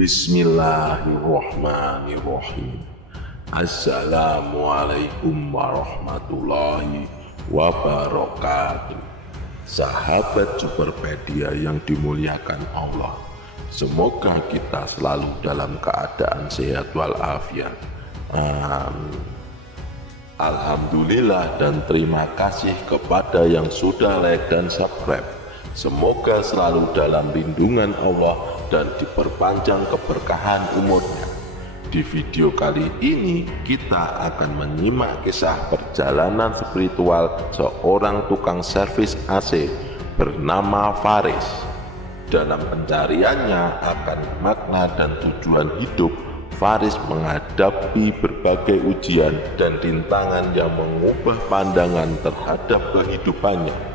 Bismillahirrahmanirrahim. Assalamualaikum warahmatullahi wabarakatuh. Sahabat Superpedia yang dimuliakan Allah, semoga kita selalu dalam keadaan sehat walafiat. Alhamdulillah dan terima kasih kepada yang sudah like dan subscribe. Semoga selalu dalam lindungan Allah dan diperpanjang keberkahan umurnya. Di video kali ini kita akan menyimak kisah perjalanan spiritual seorang tukang servis AC bernama Faris. Dalam pencariannya akan makna dan tujuan hidup, Faris menghadapi berbagai ujian dan rintangan yang mengubah pandangan terhadap kehidupannya.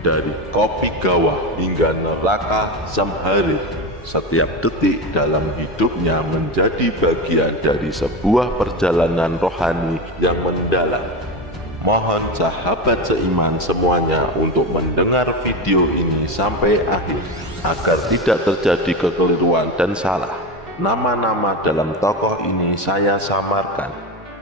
Dari kopi gawah hingga neraka Zamharir, setiap detik dalam hidupnya menjadi bagian dari sebuah perjalanan rohani yang mendalam. Mohon sahabat seiman semuanya untuk mendengar video ini sampai akhir, agar tidak terjadi kekeliruan dan salah. Nama-nama dalam tokoh ini saya samarkan.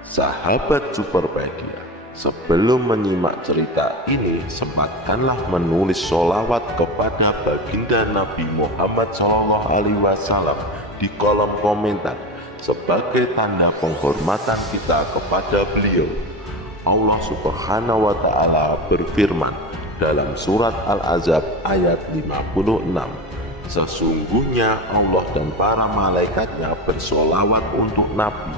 Sahabat Superpedia, sebelum menyimak cerita ini, sempatkanlah menulis sholawat kepada baginda Nabi Muhammad SAW di kolom komentar sebagai tanda penghormatan kita kepada beliau. Allah Subhanahu wa Ta'ala berfirman dalam surat Al-Ahzab ayat 56, sesungguhnya Allah dan para malaikatnya bersholawat untuk Nabi.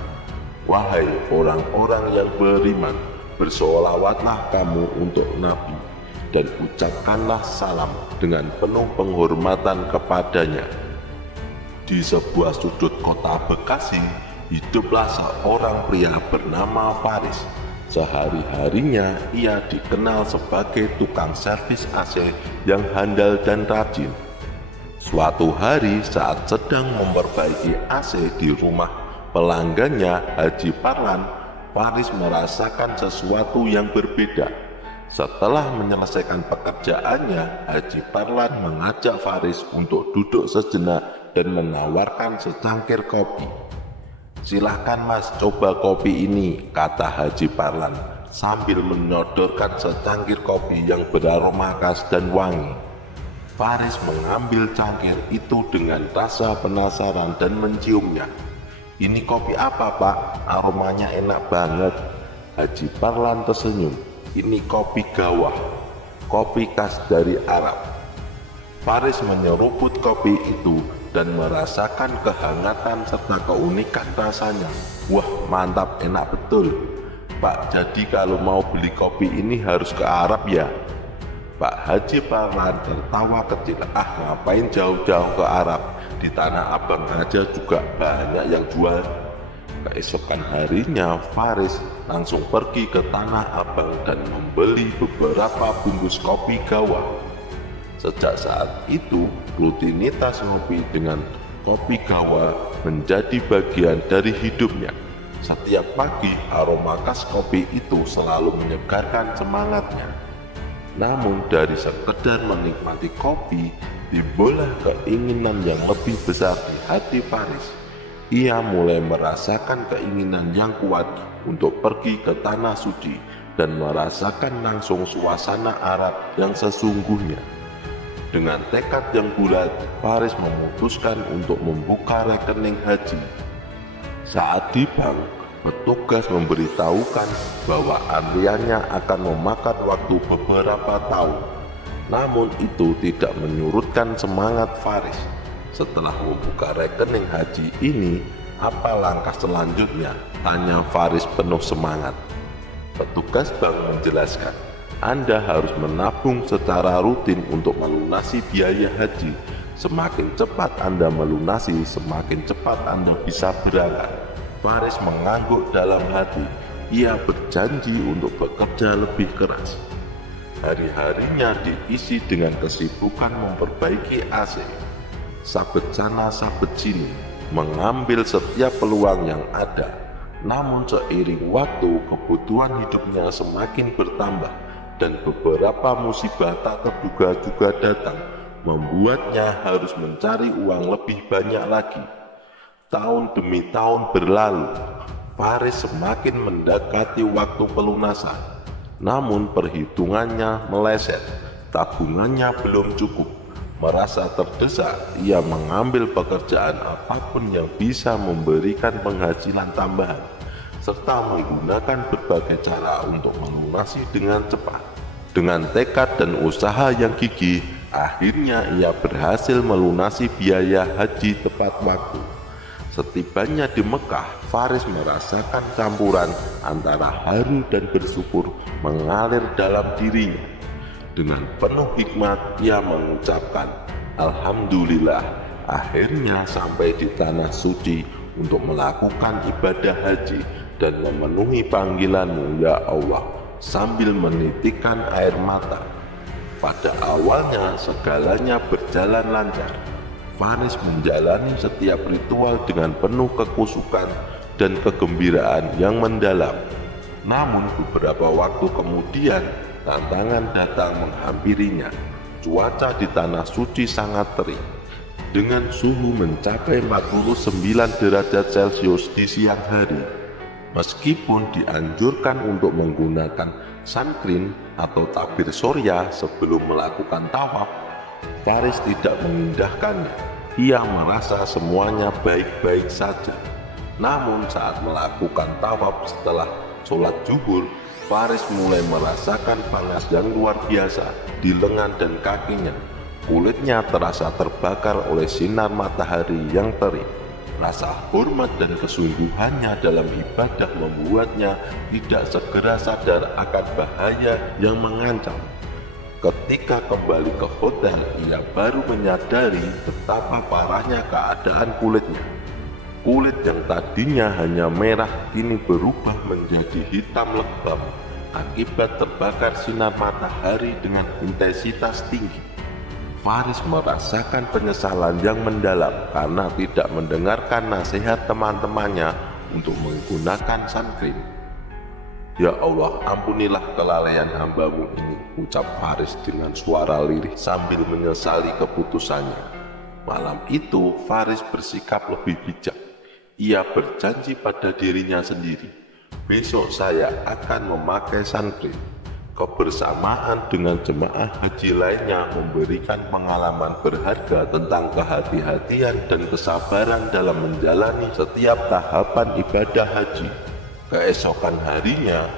Wahai orang-orang yang beriman, bersolawatlah kamu untuk Nabi dan ucapkanlah salam dengan penuh penghormatan kepadanya. Di sebuah sudut kota Bekasi, hiduplah seorang pria bernama Faris. Sehari-harinya ia dikenal sebagai tukang servis AC yang handal dan rajin. Suatu hari saat sedang memperbaiki AC di rumah pelanggannya Haji Parlan, Faris merasakan sesuatu yang berbeda. Setelah menyelesaikan pekerjaannya, Haji Parlan mengajak Faris untuk duduk sejenak dan menawarkan secangkir kopi. Silahkan mas, coba kopi ini, kata Haji Parlan sambil menyodorkan secangkir kopi yang beraroma khas dan wangi. Faris mengambil cangkir itu dengan rasa penasaran dan menciumnya. Ini kopi apa pak? Aromanya enak banget. Haji Parlan tersenyum. Ini kopi gawah, kopi khas dari Arab. Faris menyeruput kopi itu dan merasakan kehangatan serta keunikan rasanya. Wah mantap, enak betul. Pak, jadi kalau mau beli kopi ini harus ke Arab ya? Pak Haji Parlan tertawa kecil. Ah, ngapain jauh-jauh ke Arab? Di Tanah Abang aja juga banyak yang jual. Keesokan harinya Faris langsung pergi ke Tanah Abang dan membeli beberapa bungkus kopi gawah. Sejak saat itu rutinitas ngopi dengan kopi gawah menjadi bagian dari hidupnya. Setiap pagi aroma khas kopi itu selalu menyegarkan semangatnya. Namun dari sekedar menikmati kopi, timbullah keinginan yang lebih besar di hati Faris. Ia mulai merasakan keinginan yang kuat untuk pergi ke tanah suci dan merasakan langsung suasana Arab yang sesungguhnya. Dengan tekad yang bulat, Faris memutuskan untuk membuka rekening haji. Saat di bank, petugas memberitahukan bahwa antriannya akan memakan waktu beberapa tahun. Namun itu tidak menyurutkan semangat Faris. Setelah membuka rekening haji ini, apa langkah selanjutnya? Tanya Faris penuh semangat. Petugas bank menjelaskan, Anda harus menabung secara rutin untuk melunasi biaya haji. Semakin cepat Anda melunasi, semakin cepat Anda bisa berangkat. Faris mengangguk dalam hati. Ia berjanji untuk bekerja lebih keras. Hari-harinya diisi dengan kesibukan memperbaiki AC. Sabet sana, sabet sini, mengambil setiap peluang yang ada. Namun seiring waktu, kebutuhan hidupnya semakin bertambah dan beberapa musibah tak terduga juga datang, membuatnya harus mencari uang lebih banyak lagi. Tahun demi tahun berlalu, Faris semakin mendekati waktu pelunasan. Namun perhitungannya meleset, tabungannya belum cukup. Merasa terdesak, ia mengambil pekerjaan apapun yang bisa memberikan penghasilan tambahan, serta menggunakan berbagai cara untuk melunasi dengan cepat. Dengan tekad dan usaha yang gigih, akhirnya ia berhasil melunasi biaya haji tepat waktu. Setibanya di Mekah, Faris merasakan campuran antara haru dan bersyukur mengalir dalam dirinya. Dengan penuh hikmat, ia mengucapkan, "Alhamdulillah, akhirnya sampai di tanah suci untuk melakukan ibadah haji dan memenuhi panggilan-Mu, ya Allah," sambil menitikkan air mata. Pada awalnya segalanya berjalan lancar. Faris menjalani setiap ritual dengan penuh kekusukan dan kegembiraan yang mendalam. Namun beberapa waktu kemudian, tantangan datang menghampirinya. Cuaca di tanah suci sangat terik, dengan suhu mencapai 49 derajat Celcius di siang hari. Meskipun dianjurkan untuk menggunakan sunscreen atau tabir surya sebelum melakukan tawaf, Faris tidak mengindahkannya. Ia merasa semuanya baik-baik saja. Namun saat melakukan tawaf setelah sholat zuhur, Faris mulai merasakan panas yang luar biasa di lengan dan kakinya. Kulitnya terasa terbakar oleh sinar matahari yang terik. Rasa hormat dan kesungguhannya dalam ibadah membuatnya tidak segera sadar akan bahaya yang mengancam. Ketika kembali ke hotel, ia baru menyadari betapa parahnya keadaan kulitnya. Kulit yang tadinya hanya merah kini berubah menjadi hitam lebam akibat terbakar sinar matahari dengan intensitas tinggi. Faris merasakan penyesalan yang mendalam karena tidak mendengarkan nasihat teman-temannya untuk menggunakan sunscreen. "Ya Allah, ampunilah kelalaian hamba-Mu ini," ucap Faris dengan suara lirih sambil menyesali keputusannya. Malam itu Faris bersikap lebih bijak. Ia berjanji pada dirinya sendiri, "Besok saya akan memakai sunscreen." Kebersamaan dengan jemaah haji lainnya memberikan pengalaman berharga tentang kehati-hatian dan kesabaran dalam menjalani setiap tahapan ibadah haji. Keesokan harinya,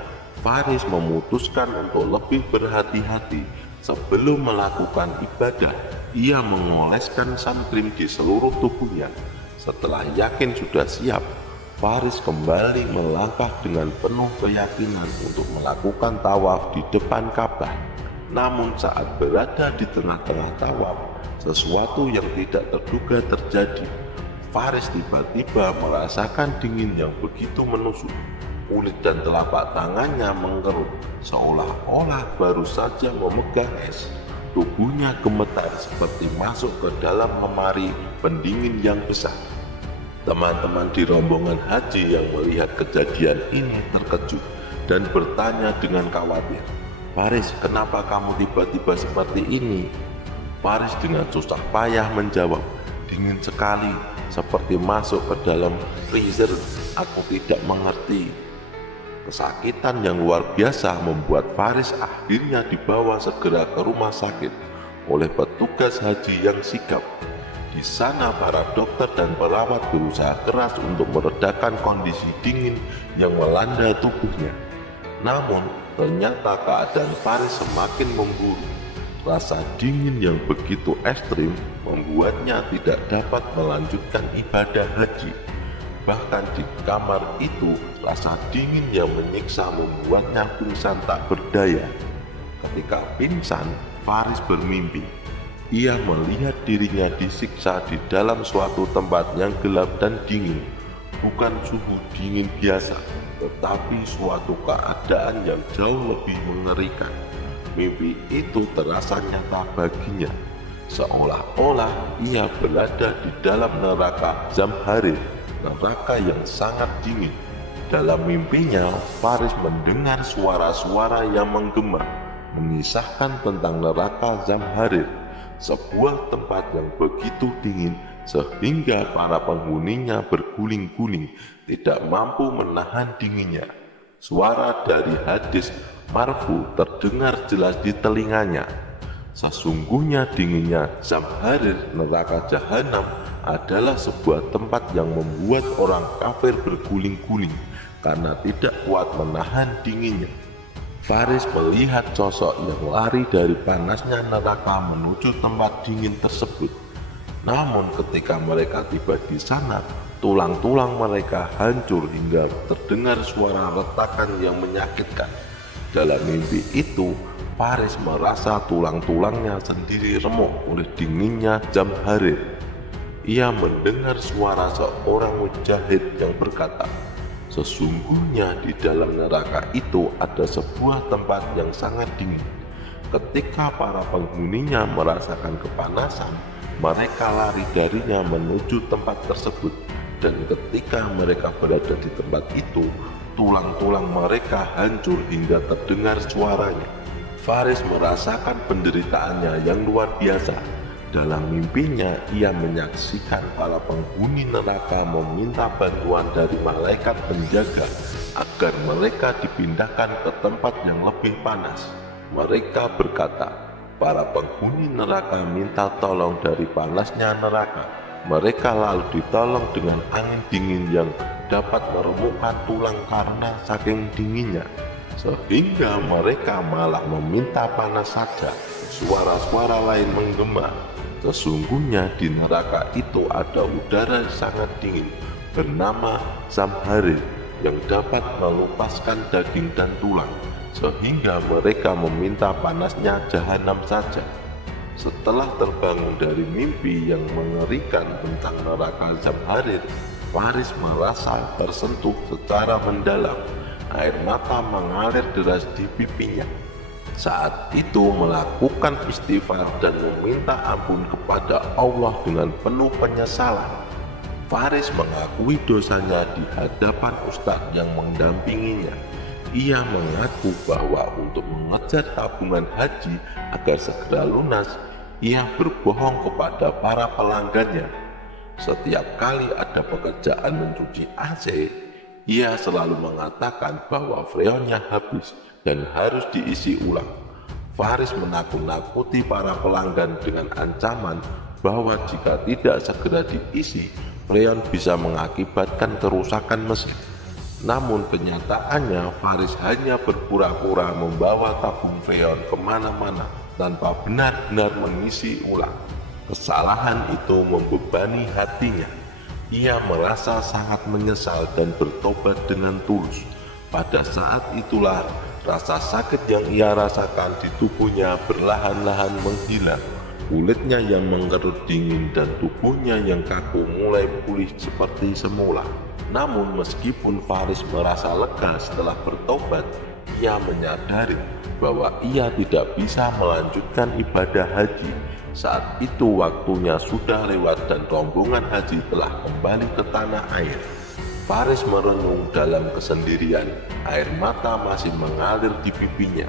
Faris memutuskan untuk lebih berhati-hati sebelum melakukan ibadah. Ia mengoleskan sunscreen di seluruh tubuhnya. Setelah yakin sudah siap, Faris kembali melangkah dengan penuh keyakinan untuk melakukan tawaf di depan Ka'bah. Namun saat berada di tengah-tengah tawaf, sesuatu yang tidak terduga terjadi. Faris tiba-tiba merasakan dingin yang begitu menusuk. Kulit dan telapak tangannya mengkerut, seolah-olah baru saja memegang es. Tubuhnya gemetar seperti masuk ke dalam lemari pendingin yang besar. Teman-teman di rombongan haji yang melihat kejadian ini terkejut dan bertanya dengan khawatir, "Faris, kenapa kamu tiba-tiba seperti ini?" Faris dengan susah payah menjawab, "Dingin sekali, seperti masuk ke dalam freezer. Aku tidak mengerti." Kesakitan yang luar biasa membuat Faris akhirnya dibawa segera ke rumah sakit oleh petugas haji yang sigap. Di sana para dokter dan perawat berusaha keras untuk meredakan kondisi dingin yang melanda tubuhnya. Namun ternyata keadaan Faris semakin memburuk. Rasa dingin yang begitu ekstrim membuatnya tidak dapat melanjutkan ibadah haji. Bahkan di kamar itu, rasa dingin yang menyiksa membuatnya pingsan tak berdaya. Ketika pingsan, Faris bermimpi. Ia melihat dirinya disiksa di dalam suatu tempat yang gelap dan dingin. Bukan suhu dingin biasa, tetapi suatu keadaan yang jauh lebih mengerikan. Mimpi itu terasa nyata baginya, seolah-olah ia berada di dalam neraka Zamharir, neraka yang sangat dingin. Dalam mimpinya, Faris mendengar suara-suara yang menggema, mengisahkan tentang neraka Zamharir, sebuah tempat yang begitu dingin sehingga para penghuninya berguling-guling, tidak mampu menahan dinginnya. Suara dari hadis marfu terdengar jelas di telinganya. Sesungguhnya dinginnya Zamharir, neraka jahanam, adalah sebuah tempat yang membuat orang kafir berguling-guling karena tidak kuat menahan dinginnya. Faris melihat sosok yang lari dari panasnya neraka menuju tempat dingin tersebut. Namun ketika mereka tiba di sana, tulang-tulang mereka hancur hingga terdengar suara retakan yang menyakitkan. Dalam mimpi itu, Faris merasa tulang-tulangnya sendiri remuk oleh dinginnya Zamharir. Ia mendengar suara seorang mujahid yang berkata, "Sesungguhnya di dalam neraka itu ada sebuah tempat yang sangat dingin. Ketika para penghuninya merasakan kepanasan, mereka lari darinya menuju tempat tersebut. Dan ketika mereka berada di tempat itu, tulang-tulang mereka hancur hingga terdengar suaranya." Faris merasakan penderitaannya yang luar biasa. Dalam mimpinya, ia menyaksikan para penghuni neraka meminta bantuan dari malaikat penjaga agar mereka dipindahkan ke tempat yang lebih panas. Mereka berkata, para penghuni neraka minta tolong dari panasnya neraka. Mereka lalu ditolong dengan angin dingin yang dapat meremukkan tulang karena saking dinginnya, sehingga mereka malah meminta panas saja. Suara-suara lain menggema. Sesungguhnya di neraka itu ada udara yang sangat dingin bernama Zamharir yang dapat melupaskan daging dan tulang, sehingga mereka meminta panasnya jahanam saja. Setelah terbangun dari mimpi yang mengerikan tentang neraka Zamharir, Faris merasa tersentuh secara mendalam. Air mata mengalir deras di pipinya. Saat itu melakukan istighfar dan meminta ampun kepada Allah dengan penuh penyesalan. Faris mengakui dosanya di hadapan ustadz yang mendampinginya. Ia mengaku bahwa untuk mengejar tabungan haji agar segera lunas, ia berbohong kepada para pelanggannya. Setiap kali ada pekerjaan mencuci AC, ia selalu mengatakan bahwa freonnya habis dan harus diisi ulang. Faris menakut-nakuti para pelanggan dengan ancaman bahwa jika tidak segera diisi, freon bisa mengakibatkan kerusakan mesin. Namun kenyataannya Faris hanya berpura-pura membawa tabung freon kemana-mana tanpa benar-benar mengisi ulang. Kesalahan itu membebani hatinya. Ia merasa sangat menyesal dan bertobat dengan tulus. Pada saat itulah rasa sakit yang ia rasakan di tubuhnya perlahan-lahan menghilang. Kulitnya yang mengerut dingin dan tubuhnya yang kaku mulai pulih seperti semula. Namun meskipun Faris merasa lega setelah bertobat, ia menyadari bahwa ia tidak bisa melanjutkan ibadah haji. Saat itu waktunya sudah lewat dan rombongan haji telah kembali ke tanah air. Faris merenung dalam kesendirian, air mata masih mengalir di pipinya.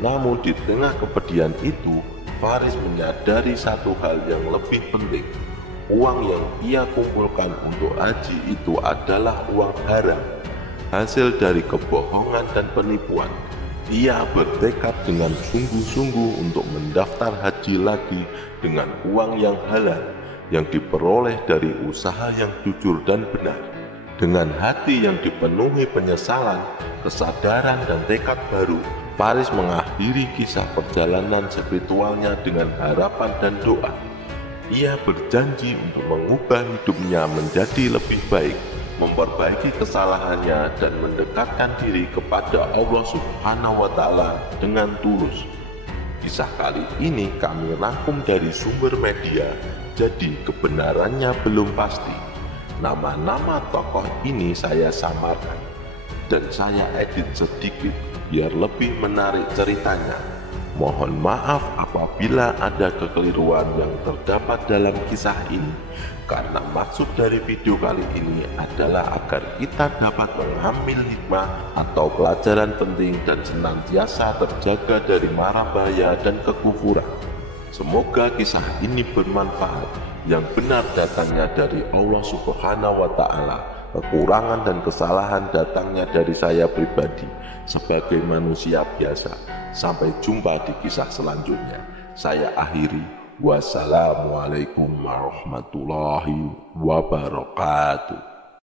Namun di tengah kepedihan itu, Faris menyadari satu hal yang lebih penting. Uang yang ia kumpulkan untuk haji itu adalah uang haram, hasil dari kebohongan dan penipuan. Ia bertekad dengan sungguh-sungguh untuk mendaftar haji lagi dengan uang yang halal, yang diperoleh dari usaha yang jujur dan benar. Dengan hati yang dipenuhi penyesalan, kesadaran, dan tekad baru, Faris mengakhiri kisah perjalanan spiritualnya dengan harapan dan doa. Ia berjanji untuk mengubah hidupnya menjadi lebih baik, memperbaiki kesalahannya, dan mendekatkan diri kepada Allah Subhanahu wa Ta'ala dengan tulus. Kisah kali ini kami rangkum dari sumber media, jadi kebenarannya belum pasti. Nama-nama tokoh ini saya samarkan dan saya edit sedikit biar lebih menarik ceritanya. Mohon maaf apabila ada kekeliruan yang terdapat dalam kisah ini, karena maksud dari video kali ini adalah agar kita dapat mengambil hikmah atau pelajaran penting dan senantiasa terjaga dari mara bahaya dan kekufuran. Semoga kisah ini bermanfaat. Yang benar datangnya dari Allah Subhanahu wa Ta'ala. Kekurangan dan kesalahan datangnya dari saya pribadi sebagai manusia biasa. Sampai jumpa di kisah selanjutnya. Saya akhiri. Wassalamualaikum warahmatullahi wabarakatuh.